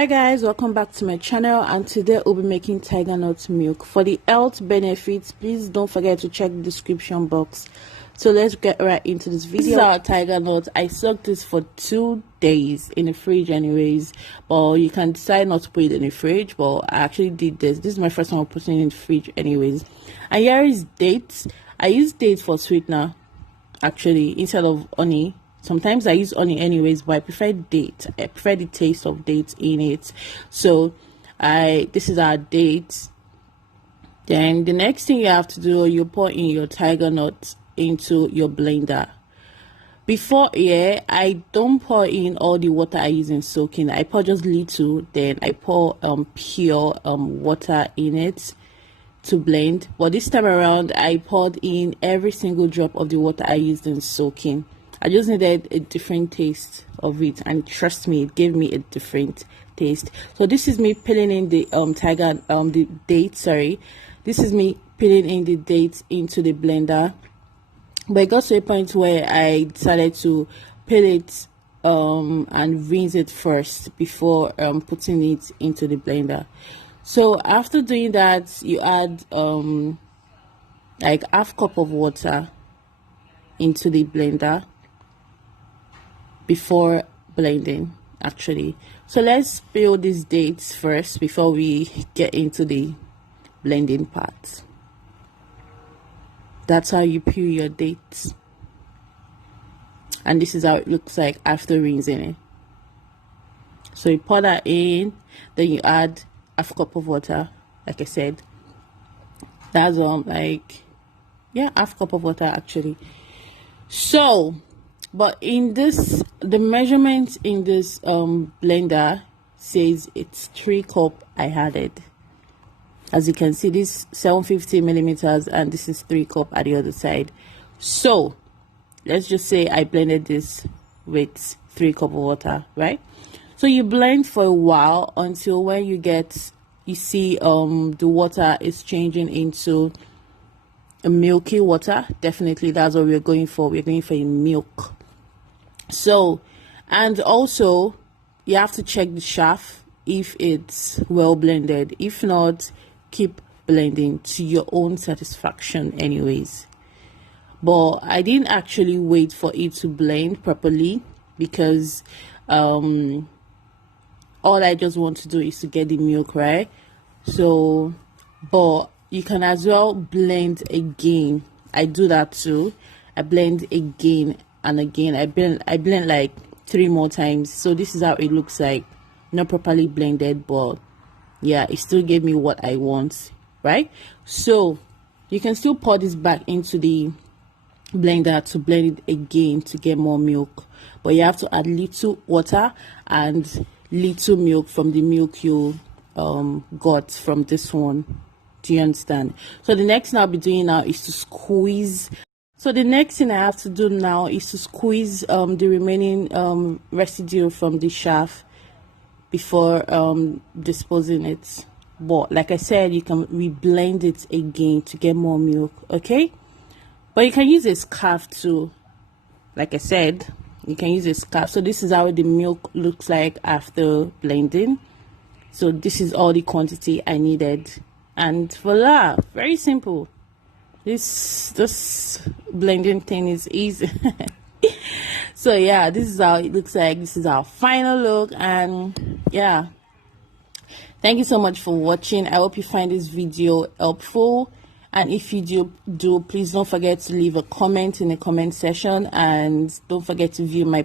Hi guys, welcome back to my channel, and today we'll be making Tigernut milk. For the health benefits, please don't forget to check the description box. So let's get right into this video. This is our Tigernut. I soaked this for 2 days in the fridge anyways, but you can decide not to put it in the fridge, but I actually did this. This is my first time putting it in the fridge anyways. And here is dates. I use dates for sweetener actually instead of honey. Sometimes I use honey anyways, but I prefer date. I prefer the taste of dates in it. So this is our dates. Then the next thing you have to do, you pour in your Tigernut into your blender. Before I don't pour in all the water I use in soaking. I pour just little, then I pour pure water in it to blend. But this time around I poured in every single drop of the water I used in soaking. I just needed a different taste of it, and trust me, it gave me a different taste. So this is me peeling in the the dates. This is me peeling in the dates into the blender. But it got to a point where I decided to peel it and rinse it first before putting it into the blender. So after doing that, you add like half cup of water into the blender before blending actually. So let's peel these dates first before we get into the blending part. That's how you peel your dates, and this is how it looks like after rinsing it. So you pour that in, then you add half cup of water. Like I said, that's half cup of water actually. So but in this, the measurement in this blender says it's 3 cup I added. As you can see, this 750 millimeters and this is 3 cup at the other side. So let's just say I blended this with 3 cup of water, right? So you blend for a while until when you see the water is changing into a milky water. Definitely that's what we're going for. We're going for a milk. So, and also you have to check the shaft if it's well blended. If not, keep blending to your own satisfaction anyways. But I didn't actually wait for it to blend properly because all I just want to do is to get the milk right. So but you can as well blend again. I do that too. I blend again and again. I blend like 3 more times. So this is how it looks like. Not properly blended, but yeah, it still gave me what I want, right? So you can still pour this back into the blender to blend it again to get more milk, but you have to add little water and little milk from the milk you got from this one. Do you understand? So the next thing I'll be doing now is to squeeze. So the next thing I have to do now is to squeeze the remaining residue from the shaft before disposing it. But like I said, you can reblend it again to get more milk, okay? But you can use a scarf too. Like I said, you can use a scarf. So this is how the milk looks like after blending. So this is all the quantity I needed, and voila, very simple. This blending thing is easy. So yeah, this is how it looks like. This is our final look, and yeah, thank you so much for watching. I hope you find this video helpful, and if you do please don't forget to leave a comment in the comment section, and don't forget to view my